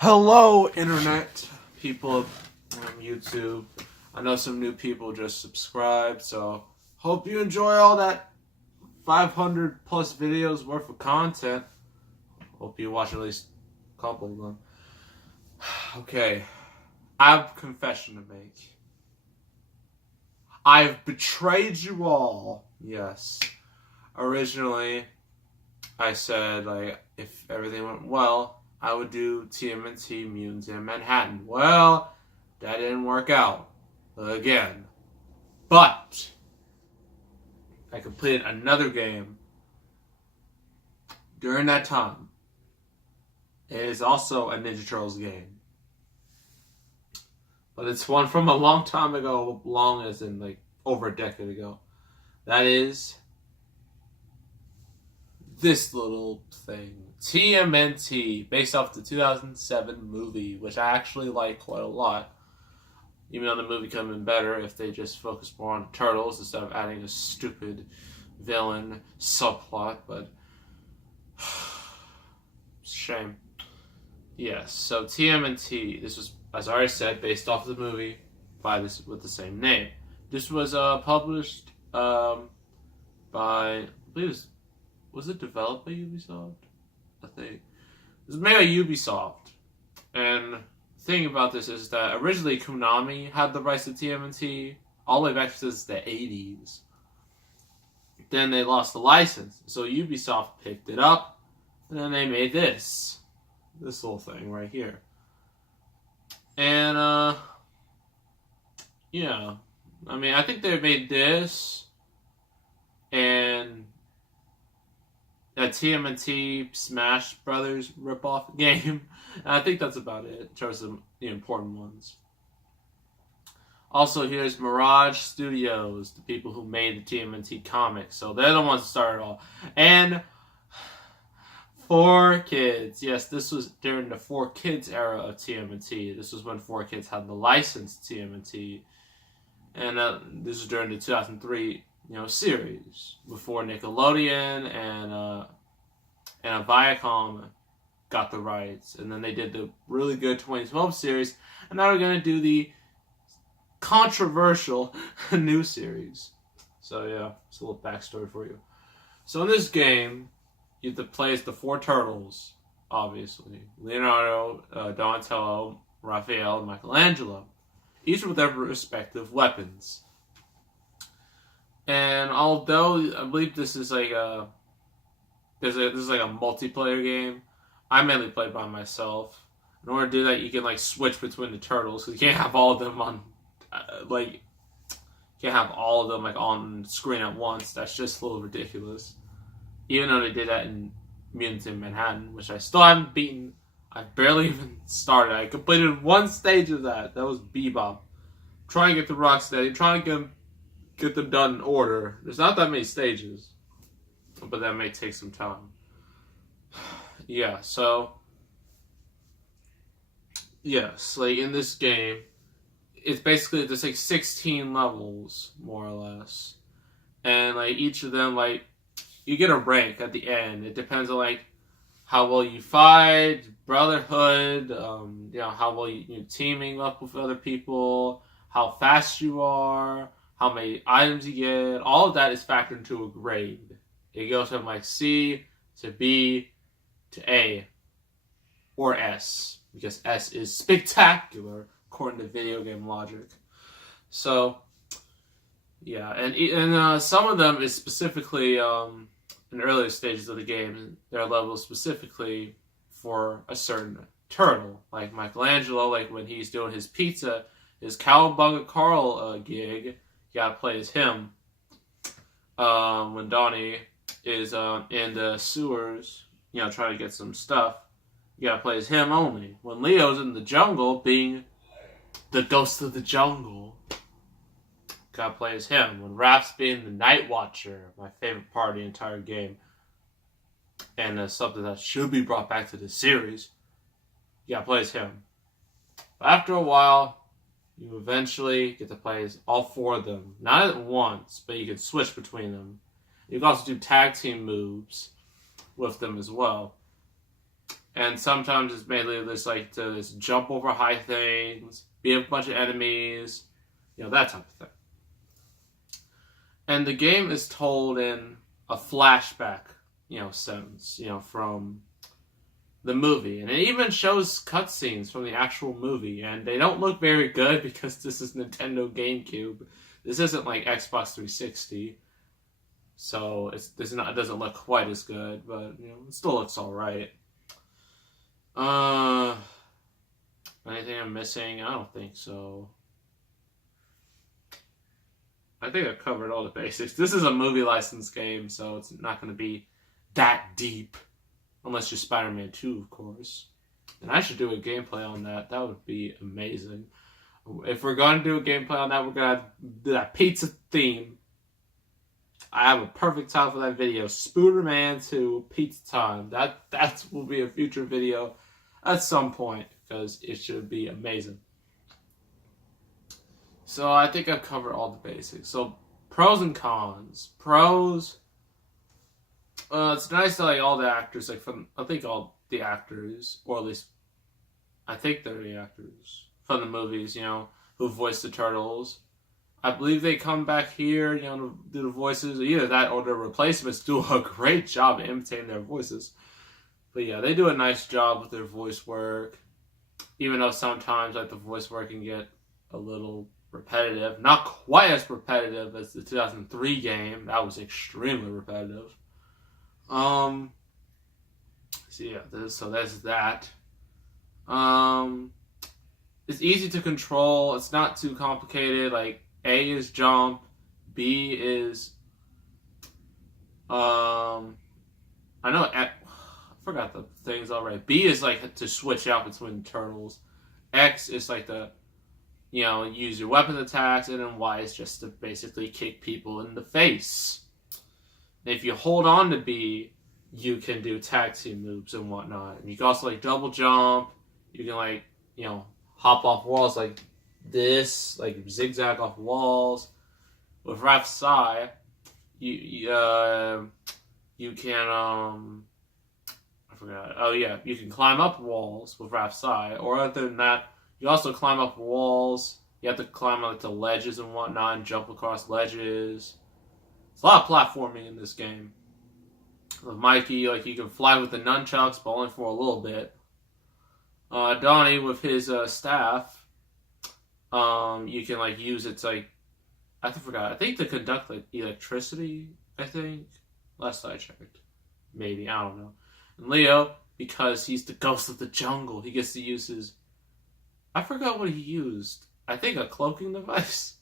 Hello, internet people on YouTube. I know some new people just subscribed, so hope you enjoy all that 500 plus videos worth of content. Hope you watch at least a couple of them. Okay, I have a confession to make. I've betrayed you all. Yes. Originally, I said, if everything went well, I would do TMNT Mutants in Manhattan. Well, that didn't work out. Again. But I completed another game during that time. It is also a Ninja Turtles game. But it's one from a long time ago, long as in over a decade ago. That is this little thing. TMNT, based off the 2007 movie, which I actually like quite a lot. Even though the movie could have been better if they just focused more on the turtles instead of adding a stupid villain subplot, but shame. Yes, so TMNT, this was, as I already said, based off the movie with the same name. This was published by, I believe was it developed by Ubisoft? I think. It was made by Ubisoft. And the thing about this is that originally Konami had the rights to TMNT all the way back to the 80s. Then they lost the license. So Ubisoft picked it up, and then they made this little thing right here. And, yeah. I mean, I think they made this, and a TMNT Smash Brothers ripoff game. And I think that's about it in terms of the important ones. Also, here's Mirage Studios, the people who made the TMNT comics. So they're the ones who started it all. And 4Kids. Yes, this was during the 4Kids era of TMNT. This was when 4Kids had the license to TMNT. And this was during the 2003 series, before Nickelodeon and Viacom got the rights, and then they did the really good 2012 series, and now we're gonna do the controversial new series. So yeah, it's a little backstory for you. So in this game, you have to play as the four turtles, obviously: Leonardo, Donatello, Raphael, and Michelangelo, each with their respective weapons. And although I believe this is like a multiplayer game, I mainly play by myself. In order to do that, you can switch between the turtles, because you can't have all of them on on screen at once. That's just a little ridiculous. Even though they did that in Mutants in Manhattan, which I still haven't beaten. I barely even started. I completed one stage of that. That was Bebop. Trying to get the Rocksteady, trying to get them done in order. There's not that many stages, but that may take some time. Yeah, so yes, in this game, it's basically there's 16 levels, more or less, and each of them you get a rank at the end. It depends on how well you fight, brotherhood, how well you're teaming up with other people, how fast you are, how many items you get. All of that is factored into a grade. It goes from C to B to A or S, because S is spectacular according to video game logic. So yeah, and some of them is specifically in earlier stages of the game. There are levels specifically for a certain turtle, like Michelangelo, when he's doing his Cowabunga Carl gig. You gotta play as him. When Donnie is in the sewers, trying to get some stuff, you gotta play as him only. When Leo's in the jungle, being the ghost of the jungle, gotta play as him. When Raph's being the Night Watcher, my favorite part of the entire game, and something that should be brought back to the series, you gotta play as him. But after a while, you eventually get to play as all four of them. Not at once, but you can switch between them. You can also do tag team moves with them as well. And sometimes it's mainly this like to just jump over high things, beat a bunch of enemies, that type of thing. And the game is told in a flashback, sense, from the movie. And it even shows cutscenes from the actual movie. And they don't look very good because this is Nintendo Gamecube. This isn't like Xbox 360. So it doesn't look quite as good, but it still looks alright. Anything I'm missing? I don't think so. I think I've covered all the basics. This is a movie license game, so it's not going to be that deep. Unless you're Spider-Man 2, of course. And I should do a gameplay on that. That would be amazing. If we're going to do a gameplay on that, we're going to do that pizza theme. I have a perfect time for that video. Spooderman 2 Pizza Time. That will be a future video at some point, because it should be amazing. So I think I've covered all the basics. So pros and cons. Pros. It's nice that like all the actors, I think all the actors, or at least I think they're the actors from the movies, who voiced the turtles. I believe they come back here, to do the voices. Either that or their replacements do a great job imitating their voices. But yeah, they do a nice job with their voice work. Even though sometimes like the voice work can get a little repetitive. Not quite as repetitive as the 2003 game. That was extremely repetitive. So yeah, so there's that. It's easy to control. It's not too complicated. Like A is jump, B is I forgot the things already. B is like to switch out between turtles. X is like the use your weapon attacks, and then Y is just to basically kick people in the face. If you hold on to B, you can do tag team moves and whatnot. And you can also like double jump. You can hop off walls like this, like zigzag off walls. With left side, you can I forgot. Oh yeah, you can climb up walls with left side. Or other than that, you also climb up walls. You have to climb like the ledges and whatnot, and jump across ledges. There's a lot of platforming in this game. With Mikey, you can fly with the nunchucks, but only for a little bit. Donnie with his staff, you can use it to I forgot. I think to conduct electricity. I think last I checked, maybe I don't know. And Leo, because he's the ghost of the jungle, he gets to use his. I forgot what he used. I think a cloaking device,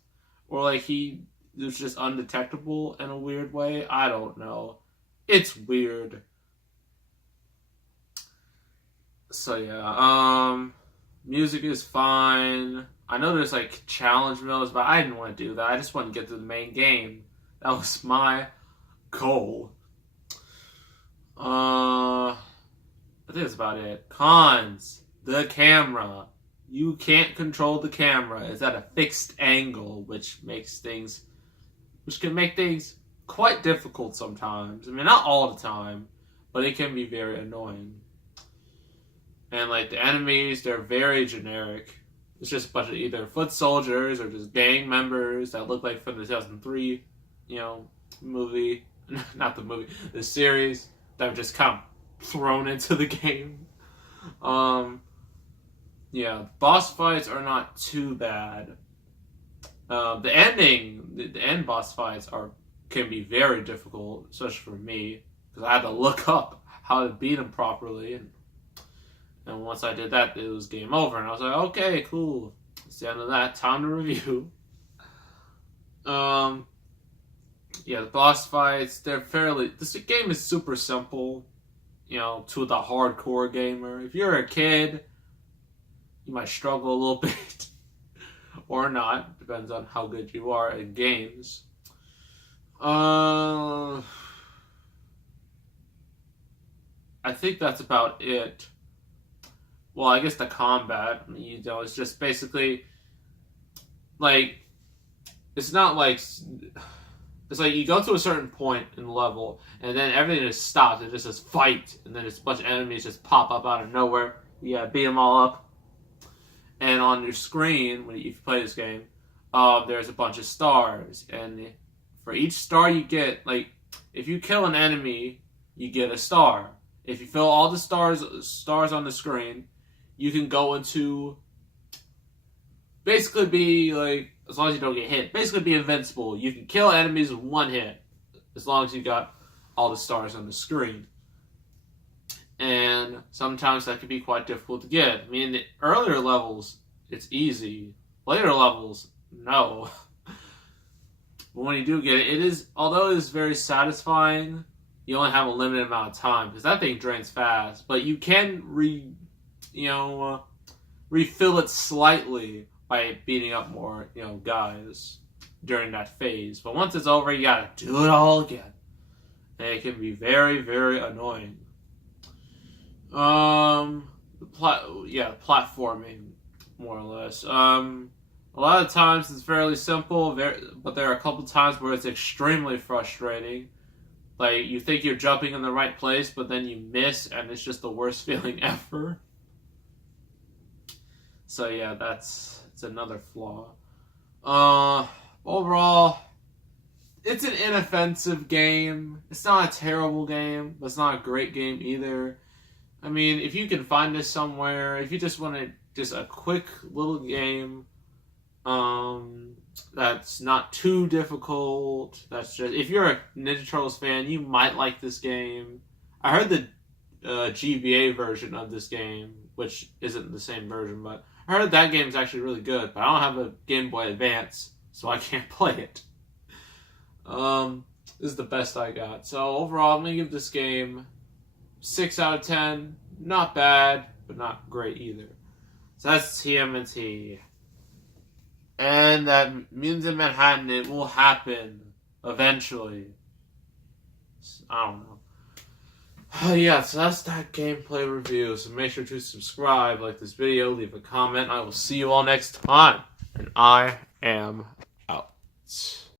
or he was just undetectable in a weird way. I don't know. It's weird. So yeah, music is fine. I know there's challenge modes, but I didn't want to do that. I just wanted to get to the main game. That was my goal. I think that's about it. Cons. The camera. You can't control the camera. It's at a fixed angle, which can make things quite difficult sometimes. I mean, not all the time, but it can be very annoying. And the enemies, they're very generic. It's just a bunch of either foot soldiers or just gang members that look like from the 2003, movie. Not the movie, the series that were just kind of thrown into the game. Yeah, boss fights are not too bad. The end boss fights can be very difficult, especially for me, because I had to look up how to beat them properly, and once I did that, it was game over, and I was like, okay, cool. That's the end of that. Time to review. Yeah, the boss fights, this game is super simple, to the hardcore gamer. If you're a kid, you might struggle a little bit, or not. Depends on how good you are at games. I think that's about it. Well, I guess the combat, it's just basically, it's not It's like you go to a certain point in the level, and then everything just stops. It just says fight, and then there's a bunch of enemies just pop up out of nowhere. You gotta beat them all up. And on your screen, if you play this game, there's a bunch of stars, and for each star you get, like, if you kill an enemy, you get a star. If you fill all the stars on the screen, you can go into, basically be like, as long as you don't get hit, basically be invincible. You can kill enemies with one hit, as long as you got all the stars on the screen. And sometimes that can be quite difficult to get. I mean, in the earlier levels, it's easy. Later levels, no. But when you do get it, although it is very satisfying, you only have a limited amount of time, because that thing drains fast. But you can refill it slightly by beating up more, guys during that phase. But once it's over, you gotta do it all again. And it can be very, very annoying. Platforming, more or less. A lot of times it's fairly simple, but there are a couple times where it's extremely frustrating. Like, you think you're jumping in the right place, but then you miss, and it's just the worst feeling ever. So yeah, it's another flaw. Overall, it's an inoffensive game. It's not a terrible game, but it's not a great game either. I mean, if you can find this somewhere, if you just want just a quick little game, that's not too difficult. That's just, if you're a Ninja Turtles fan, you might like this game. I heard the GBA version of this game, which isn't the same version, but I heard that game is actually really good. But I don't have a Game Boy Advance, so I can't play it. This is the best I got. So overall, I'm gonna give this game 6 out of 10. Not bad, but not great either. So that's TMNT. And that means in Manhattan, it will happen eventually. I don't know. Yeah, so that's that gameplay review. So make sure to subscribe, like this video, leave a comment. I will see you all next time. And I am out.